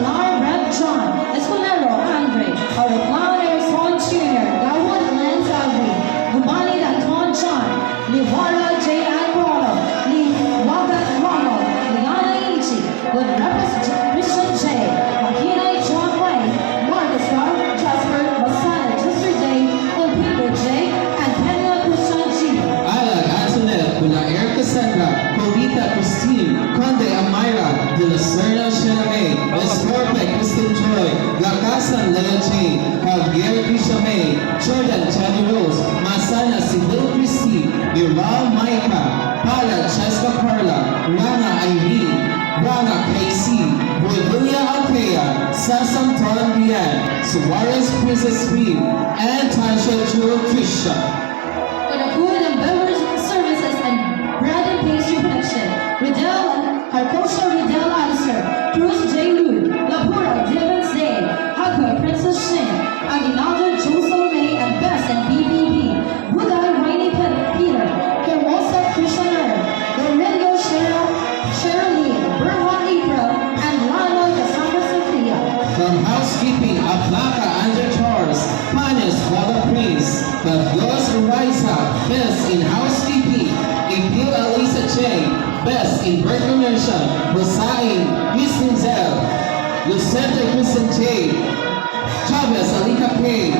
Pilar Red John, Escolero Andre, Aeroplan Erson Jr., Gawad Lance Agri, Gubani Anton John, Liwara J. Alvaro, Liwagat Ronald, Liana Ichi, with Representative Christian J. Makina John White, Marcus Rob, Jasper Masana, Chester J. and Peter J. and Kenya Christian G. Alag Antoinette, Bulaer Cassandra, Colita Christine, Conde Amira, De La Serna Shename, Escorpe Kristen Joy, Lakasan Leia Jane, Javier Kishamay, Jordan Chani Rose, Masana Sibyl Christie, Miral Maika, Pala Cheska Carla, Rana Irene, Rana KC, Buebulia Alkea, Sasam Ton Bian, Suarez Princess Reed, and Tasha Jewel Trisha. For the food and beverage services and bread and pastry production, Riddell, Harkosha Riddell Alistair, Cruz J. Lu, Lapura Devons Day, Hakua Princess Shin, Aguinaldo Joseph May, and Best and BBB, Buddha Rainy Peter, Kermosa Krishnaner, Domingo Cheryl Burhan April, and Lano Cassandra Sophia. From housekeeping, Aplaka Andrew Charles, Panes Wada Prince, Gavios Raisa, Best in Housekeeping, Impil Elisa J, Best in Bird Commercial, Rosain, Kristen Zell, Lucente Kristen J, Chavez Alika Pay,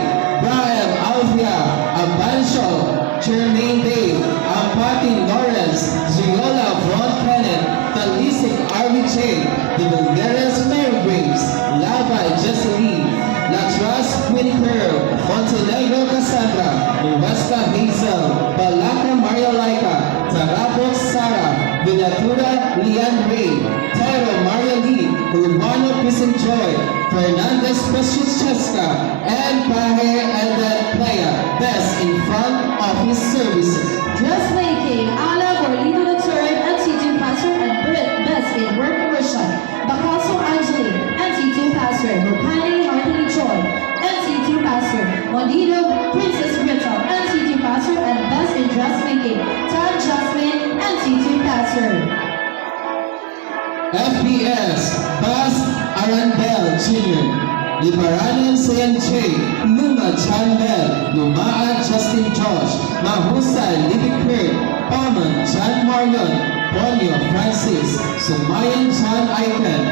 Brian Alvia, Abansho, Jermaine Day, Ampatin Lawrence, Ziola Von Pennant, Talisik Arvin J, The Bulgarians Mary Graves, Lava Jesseline, Latras Quinny Pearl, Montenegro Cassandra, Nuestra Hazel, Balaka Maria Laika, Tarapos Sara, Villatura Lian Ray, Tyro Maria Lee, Urbano Pisan Joy, Fernandez Precious Cheska, and Pahe Elden Playa, Best in Front Office Services. Dressmaking, Ala Borlino III, NC2 Pastor, and Brit Best in Work Commercial, Bakaso Angeli, NC2 Pastor, Rupani Martini Choi, NC2 Pastor, Mondido Princess Rita, NC2 Pastor, and Best in Dressmaking, Tad Jasmine, NC2 Pastor. FBS, Bas Arandel Jr., Liberanan Sayan Che, Luma Chandel, Lumaan Justin Josh, Mahusay Libby Kurt, Paman John Marion, Ponyo Francis, Sumayan John Icon,